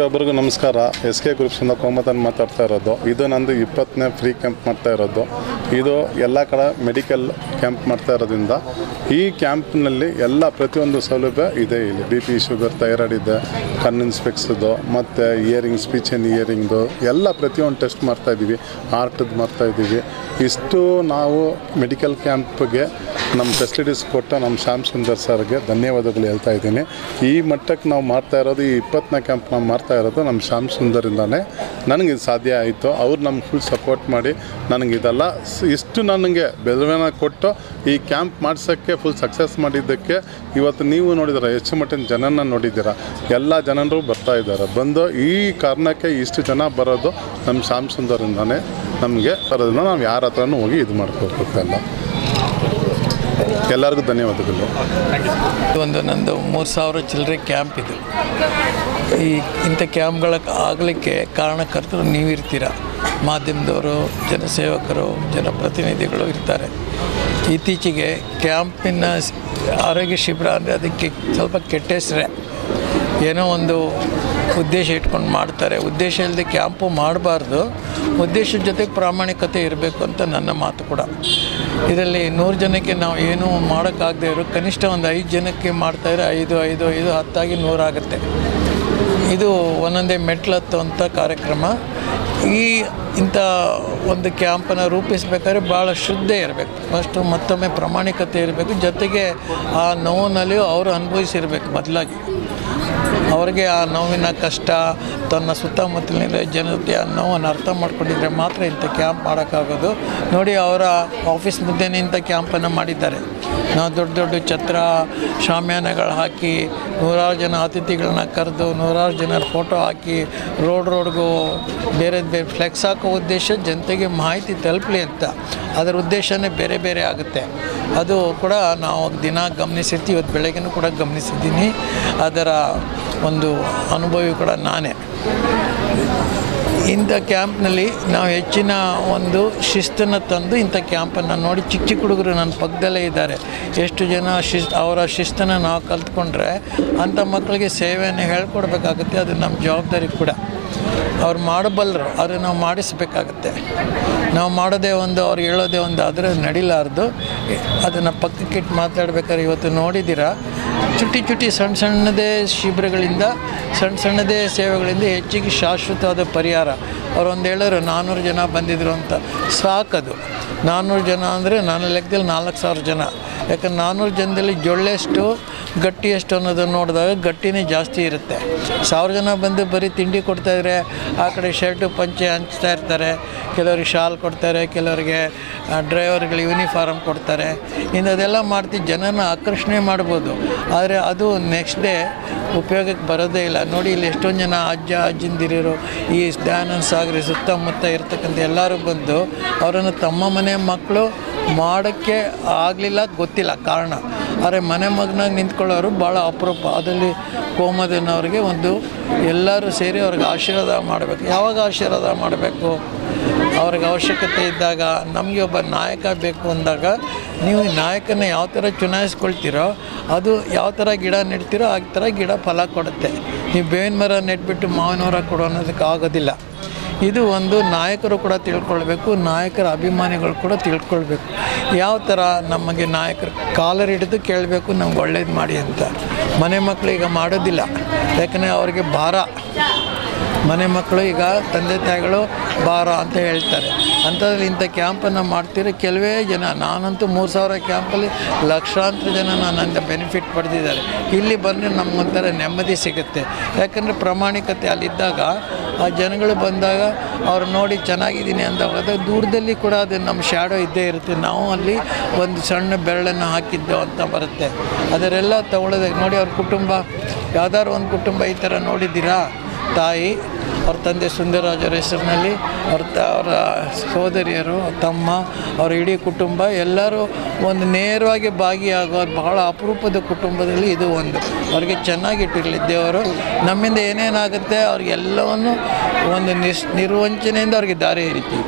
ಪ್ರತಿಯೊಬ್ಬರಿಗೂ ನಮಸ್ಕಾರ. S K ಗ್ರೂಪ್ಸಿಂದ ಕೋಮತನ್ ಮಾತಾಡ್ತಾ ಇರೋದು. ಇದು ನಂದು 20ನೇ ಫ್ರೀ ಕ್ಯಾಂಪ್ ಮಾಡ್ತಾ ಇರೋದು. ಇದು ಎಲ್ಲ ಕಡೆ ಮೆಡಿಕಲ್ ಕ್ಯಾಂಪ್ ಮಾಡ್ತಾ ಇರೋದ್ರಿಂದ ಈ ಕ್ಯಾಂಪ್ನಲ್ಲಿ ಎಲ್ಲ ಪ್ರತಿಯೊಂದು ಸೌಲಭ್ಯ ಇದೆ. ಇಲ್ಲಿ ಬಿ ಪಿ, ಶುಗರ್, ಥೈರಾಯ್ಡ್ ಇದೆ, ಕಣ್ಣಿನ ಸ್ಪೆಕ್ಸ್ದು, ಮತ್ತು ಇಯರಿಂಗ್, ಸ್ಪೀಚ್ ಆ್ಯಂಡ್ ಇಯರಿಂಗ್ದು ಎಲ್ಲ ಪ್ರತಿಯೊಂದು ಟೆಸ್ಟ್ ಮಾಡ್ತಾಯಿದ್ದೀವಿ. ಹಾರ್ಟದ್ದು ಮಾಡ್ತಾಯಿದ್ದೀವಿ. ಇಷ್ಟು ನಾವು ಮೆಡಿಕಲ್ ಕ್ಯಾಂಪ್ಗೆ ನಮ್ಮ ಫೆಸಿಲಿಟೀಸ್ ಕೊಟ್ಟ ನಮ್ಮ ಶ್ಯಾಮ್ ಸುಂದರ್ ಸರ್ಗೆ ಧನ್ಯವಾದಗಳು ಹೇಳ್ತಾ ಇದ್ದೀನಿ. ಈ ಮಟ್ಟಕ್ಕೆ ನಾವು ಮಾಡ್ತಾ ಇರೋದು, ಈ 20ನೇ ಕ್ಯಾಂಪ್ ನಾವು ಮಾಡ್ತಾ ಇರೋದು ನಮ್ಮ ಶ್ಯಾಮ್ ಸುಂದರಿಂದನೇ ನನಗೆ ಇದು ಸಾಧ್ಯ ಆಯಿತು. ಅವ್ರು ನಮ್ಗೆ ಫುಲ್ ಸಪೋರ್ಟ್ ಮಾಡಿ ನನಗಿದೆಲ್ಲ ಇಷ್ಟು ನನಗೆ ಬೆದರಿನ ಕೊಟ್ಟು ಈ ಕ್ಯಾಂಪ್ ಮಾಡಿಸೋಕ್ಕೆ ಫುಲ್ ಸಕ್ಸಸ್ ಮಾಡಿದ್ದಕ್ಕೆ ಇವತ್ತು ನೀವು ನೋಡಿದ್ದೀರ, ಹೆಚ್ಚು ಮಟ್ಟಿನ ಜನನ ನೋಡಿದ್ದೀರ. ಎಲ್ಲ ಜನರು ಬರ್ತಾ ಇದ್ದಾರೆ. ಬಂದು ಈ ಕಾರಣಕ್ಕೆ ಇಷ್ಟು ಜನ ಬರೋದು ನಮ್ಮ ಶ್ಯಾಮ್ ಸುಂದರಿಂದನೇ ನಮಗೆ ಬರೋದನ್ನ ನಾವು ಯಾರ ಹತ್ರನೂ ಹೋಗಿ ಇದು ಮಾಡ್ಕೋಬೇಕಲ್ಲ. ಎಲ್ಲರಿಗೂ ಧನ್ಯವಾದಗಳು. ನಂದು 3000 ಚಿಲ್ಲರೆ ಕ್ಯಾಂಪ್ ಇದು. ಇಂಥ ಕ್ಯಾಂಪ್ಗಳ ಆಗಲಿಕ್ಕೆ ಕಾರಣಕರ್ತರು ನೀವಿರ್ತೀರ, ಮಾಧ್ಯಮದವರು, ಜನಸೇವಕರು, ಜನಪ್ರತಿನಿಧಿಗಳು ಇರ್ತಾರೆ. ಇತ್ತೀಚೆಗೆ ಕ್ಯಾಂಪಿನ ಆರೋಗ್ಯ ಶಿಬಿರ ಅಂದರೆ ಅದಕ್ಕೆ ಸ್ವಲ್ಪ ಕೆಟ್ಟ ಹೆಸರೇ. ಏನೋ ಒಂದು ಉದ್ದೇಶ ಇಟ್ಕೊಂಡು ಮಾಡ್ತಾರೆ. ಉದ್ದೇಶ ಇಲ್ಲದೆ ಕ್ಯಾಂಪು ಮಾಡಬಾರ್ದು. ಉದ್ದೇಶದ ಜೊತೆಗೆ ಪ್ರಾಮಾಣಿಕತೆ ಇರಬೇಕು ಅಂತ ನನ್ನ ಮಾತು ಕೂಡ. ಇದರಲ್ಲಿ 100 ಜನಕ್ಕೆ ನಾವು ಏನೂ ಮಾಡೋಕ್ಕಾಗದೇ ಇರೋ ಕನಿಷ್ಠ ಒಂದು 5 ಜನಕ್ಕೆ ಮಾಡ್ತಾಯಿದ್ರೆ 5, 10 ಆಗಿ 100 ಆಗುತ್ತೆ. ಇದು ಒಂದೊಂದೇ ಮೆಟ್ಲು ಹತ್ತುವಂಥ ಕಾರ್ಯಕ್ರಮ. ಇಂಥ ಒಂದು ಕ್ಯಾಂಪನ್ನು ರೂಪಿಸಬೇಕಾದ್ರೆ ಭಾಳ ಶುದ್ಧ ಇರಬೇಕು. ಫಸ್ಟು ಮತ್ತೊಮ್ಮೆ ಪ್ರಾಮಾಣಿಕತೆ ಇರಬೇಕು. ಜೊತೆಗೆ ಆ ನೋವಿನಲ್ಲಿಯೂ ಅವರು ಅನುಭವಿಸಿರ್ಬೇಕು. ಮೊದಲಾಗಿ ಅವ್ರಿಗೆ ಆ ನೋವಿನ ಕಷ್ಟ, ತನ್ನ ಸುತ್ತಮುತ್ತಲಿನ ಜನತೆ ಆ ನೋವನ್ನು ಅರ್ಥ ಮಾಡ್ಕೊಂಡಿದ್ರೆ ಮಾತ್ರ ಇಂಥ ಕ್ಯಾಂಪ್ ಮಾಡೋಕ್ಕಾಗೋದು. ನೋಡಿ, ಅವರ ಆಫೀಸ್ ಮುಂದೆನೇ ಇಂಥ ಕ್ಯಾಂಪನ್ನು ಮಾಡಿದ್ದಾರೆ. ನಾವು ದೊಡ್ಡ ದೊಡ್ಡ ಛತ್ರ, ಶಾಮ್ಯಾನಗಳು ಹಾಕಿ 100 ಜನ ಅತಿಥಿಗಳನ್ನ ಕರೆದು 100 ಜನರ ಫೋಟೋ ಹಾಕಿ ರೋಡ್ಗೂ ಬೇರೆ ಬೇರೆ ಫ್ಲೆಕ್ಸ್ ಹಾಕೋ ಉದ್ದೇಶ ಜನತೆಗೆ ಮಾಹಿತಿ ತಲುಪಲಿ ಅಂತ. ಅದರ ಉದ್ದೇಶನೇ ಬೇರೆ ಬೇರೆ ಆಗುತ್ತೆ. ಅದು ಕೂಡ ನಾವು ದಿನ ಗಮನಿಸಿರ್ತೀವಿ. ಇವತ್ತು ಬೆಳಗ್ಗೆನೂ ಕೂಡ ಗಮನಿಸಿದ್ದೀನಿ. ಅದರ ಒಂದು ಅನುಭವಿ ಕೂಡ ನಾನೇ. ಇಂಥ ಕ್ಯಾಂಪ್ನಲ್ಲಿ ನಾವು ಹೆಚ್ಚಿನ ಒಂದು ಶಿಸ್ತನ್ನು ತಂದು ಇಂಥ ಕ್ಯಾಂಪನ್ನು ನೋಡಿ ಚಿಕ್ಕ ಚಿಕ್ಕ ಹುಡುಗರು ನನ್ನ ಪಕ್ಕದಲ್ಲೇ ಇದ್ದಾರೆ. ಎಷ್ಟು ಜನ ಅವರ ಶಿಸ್ತನ್ನು ನಾವು ಕಲ್ತ್ಕೊಂಡ್ರೆ ಅಂಥ ಮಕ್ಕಳಿಗೆ ಸೇವೆಯನ್ನು ಹೇಳ್ಕೊಡ್ಬೇಕಾಗುತ್ತೆ. ಅದು ನಮ್ಮ ಜವಾಬ್ದಾರಿ ಕೂಡ. ಅವ್ರು ಮಾಡಬಲ್ಲರು, ಆದರೆ ನಾವು ಮಾಡಿಸ್ಬೇಕಾಗತ್ತೆ. ನಾವು ಮಾಡೋದೇ ಒಂದು, ಅವ್ರು ಹೇಳೋದೇ ಒಂದು, ಆದರೆ ನಡಿಲಾರ್ದು. ಅದನ್ನು ಪಕ್ಕಕ್ಕಿಟ್ಟು ಮಾತಾಡ್ಬೇಕಾದ್ರೆ ಇವತ್ತು ನೋಡಿದ್ದೀರ, ಚುಟ್ಟಿ ಸಣ್ಣದೇ ಶಿಬಿರಗಳಿಂದ, ಸಣ್ಣದೇ ಸೇವೆಗಳಿಂದ ಹೆಚ್ಚಿಗೆ ಶಾಶ್ವತವಾದ ಪರಿಹಾರ. ಅವರೊಂದು ಹೇಳೋರು 400 ಜನ ಬಂದಿದ್ದರು ಅಂತ. ಸಾಕದು 400 ಜನ ಅಂದರೆ ನನ್ನ ಲೆಕ್ಕದಲ್ಲಿ 4000 ಜನ. ಯಾಕಂದ್ರೆ 400 ಜನದಲ್ಲಿ ಜೊಳ್ಳೆಷ್ಟು ಗಟ್ಟಿ ಎಷ್ಟು ಅನ್ನೋದನ್ನು ನೋಡಿದಾಗ ಗಟ್ಟಿನೇ ಜಾಸ್ತಿ ಇರುತ್ತೆ. 1000 ಜನ ಬಂದು ಬರೀ ತಿಂಡಿ ಕೊಡ್ತಾಯಿದ್ರೆ ಆ ಕಡೆ ಶರ್ಟು ಪಂಚೆ ಹಂಚ್ತಾ ಇರ್ತಾರೆ. ಕೆಲವರಿಗೆ ಶಾಲ್ ಕೊಡ್ತಾರೆ, ಕೆಲವರಿಗೆ ಡ್ರೈವರ್ಗಳು ಯೂನಿಫಾರ್ಮ್ ಕೊಡ್ತಾರೆ. ಇಂಥದ್ದೆಲ್ಲ ಮಾಡ್ತೀವಿ, ಜನನ ಆಕರ್ಷಣೆ ಮಾಡ್ಬೋದು. ಆದರೆ ಅದು ನೆಕ್ಸ್ಟ್ ಡೇ ಉಪಯೋಗಕ್ಕೆ ಬರೋದೇ ಇಲ್ಲ. ನೋಡಿ, ಇಲ್ಲಿ ಎಷ್ಟೊಂದು ಜನ ಅಜ್ಜಿಂದಿರಿರು ಈ ದಯಾನಂದ ಸಾಗರ ಸುತ್ತಮುತ್ತ ಇರ್ತಕ್ಕಂಥ ಎಲ್ಲರೂ ಬಂದು ಅವರನ್ನು ತಮ್ಮ ಮನೆ ಮಕ್ಕಳು ಮಾಡೋಕ್ಕೆ ಆಗಲಿಲ್ಲ, ಗೊತ್ತಿಲ್ಲ ಕಾರಣ. ಆದರೆ ಮನೆ ಮಗನಾಗಿ ನಿಂತ್ಕೊಳ್ಳೋರು ಭಾಳ ಅಪರೂಪ. ಅದರಲ್ಲಿ ಕೋಮದನವ್ರಿಗೆ ಒಂದು ಎಲ್ಲರೂ ಸೇರಿ ಅವ್ರಿಗೆ ಆಶೀರ್ವಾದ ಮಾಡಬೇಕು. ಯಾವಾಗ ಆಶೀರ್ವಾದ ಮಾಡಬೇಕು? ಅವ್ರಿಗೆ ಅವಶ್ಯಕತೆ ಇದ್ದಾಗ. ನಮಗೆ ಒಬ್ಬ ನಾಯಕ ಬೇಕು ಅಂದಾಗ ನೀವು ನಾಯಕನ ಯಾವ ಥರ ಚುನಾಯಿಸ್ಕೊಳ್ತೀರೋ, ಅದು ಯಾವ ಥರ ಗಿಡ ನೆಡ್ತೀರೋ ಆ ಥರ ಗಿಡ ಫಲ ಕೊಡುತ್ತೆ. ನೀವು ಬೇವಿನ ಮರ ನೆಟ್ಬಿಟ್ಟು ಮಾವಿನ ಮರ ಕೊಡೋ ಅನ್ನೋದಕ್ಕೆ ಆಗೋದಿಲ್ಲ. ಇದು ಒಂದು ನಾಯಕರು ಕೂಡ ತಿಳ್ಕೊಳ್ಬೇಕು, ನಾಯಕರ ಅಭಿಮಾನಿಗಳು ಕೂಡ ತಿಳ್ಕೊಳ್ಬೇಕು. ಯಾವ ಥರ ನಮಗೆ ನಾಯಕರು ಕಾಲರ್ ಹಿಡಿದು ಕೇಳಬೇಕು, ನಮ್ಗೆ ಒಳ್ಳೇದು ಮಾಡಿ ಅಂತ. ಮನೆ ಮಕ್ಕಳು ಈಗ ಮಾಡೋದಿಲ್ಲ, ಯಾಕಂದರೆ ಅವ್ರಿಗೆ ಭಾರ. ಮನೆ ಮಕ್ಕಳು ಈಗ ತಂದೆ ತಾಯಿಗಳು ಭಾರ ಅಂತ ಹೇಳ್ತಾರೆ. ಅಂಥದ್ರಲ್ಲಿ ಇಂಥ ಕ್ಯಾಂಪನ್ನು ಮಾಡ್ತೀರಿ ಕೆಲವೇ ಜನ. ನಾನಂತೂ 3000 ಕ್ಯಾಂಪಲ್ಲಿ ಲಕ್ಷಾಂತರ ಜನ ನನ್ನಿಂದ ಬೆನಿಫಿಟ್ ಪಡೆದಿದ್ದಾರೆ. ಇಲ್ಲಿ ಬಂದರೆ ನಮಗೊಂಥರ ನೆಮ್ಮದಿ ಸಿಗುತ್ತೆ. ಯಾಕಂದರೆ ಪ್ರಾಮಾಣಿಕತೆ ಅಲ್ಲಿದ್ದಾಗ ಆ ಜನಗಳು ಬಂದಾಗ ಅವ್ರು ನೋಡಿ ಚೆನ್ನಾಗಿದ್ದೀನಿ ಅಂದಾಗ ದೂರದಲ್ಲಿ ಕೂಡ ಅದು ನಮ್ಮ ಶ್ಯಾಡೋ ಇದ್ದೇ ಇರುತ್ತೆ. ನಾವು ಅಲ್ಲಿ ಒಂದು ಸಣ್ಣ ಬೆರಳನ್ನು ಹಾಕಿದ್ದು ಅಂತ ಬರುತ್ತೆ. ಅದರೆಲ್ಲ ತಗೊಳ್ಳೋದಾಗ ನೋಡಿ, ಅವ್ರ ಕುಟುಂಬ ಯಾವ್ದಾದ್ರು ಒಂದು ಕುಟುಂಬ ಈ ಥರ ನೋಡಿದ್ದೀರಾ? ತಾಯಿ, ಅವ್ರ ತಂದೆ ಸುಂದರರಾಜರ ಹೆಸರಿನಲ್ಲಿ ಅವರ ಸೋದರಿಯರು, ತಮ್ಮ, ಅವರ ಇಡೀ ಕುಟುಂಬ ಎಲ್ಲರೂ ಒಂದು ನೇರವಾಗಿ ಭಾಗಿಯಾಗೋ ಬಹಳ ಅಪರೂಪದ ಕುಟುಂಬದಲ್ಲಿ ಇದು ಒಂದು. ಅವ್ರಿಗೆ ಚೆನ್ನಾಗಿಟ್ಟಿರಲಿ ದೇವರು. ನಮ್ಮಿಂದ ಏನೇನಾಗುತ್ತೆ ಅವ್ರಿಗೆಲ್ಲವನ್ನು ಒಂದು ನಿರ್ವಂಚನೆಯಿಂದ ಅವ್ರಿಗೆ ದಾರಿ ಹಿಡಿತೀವಿ.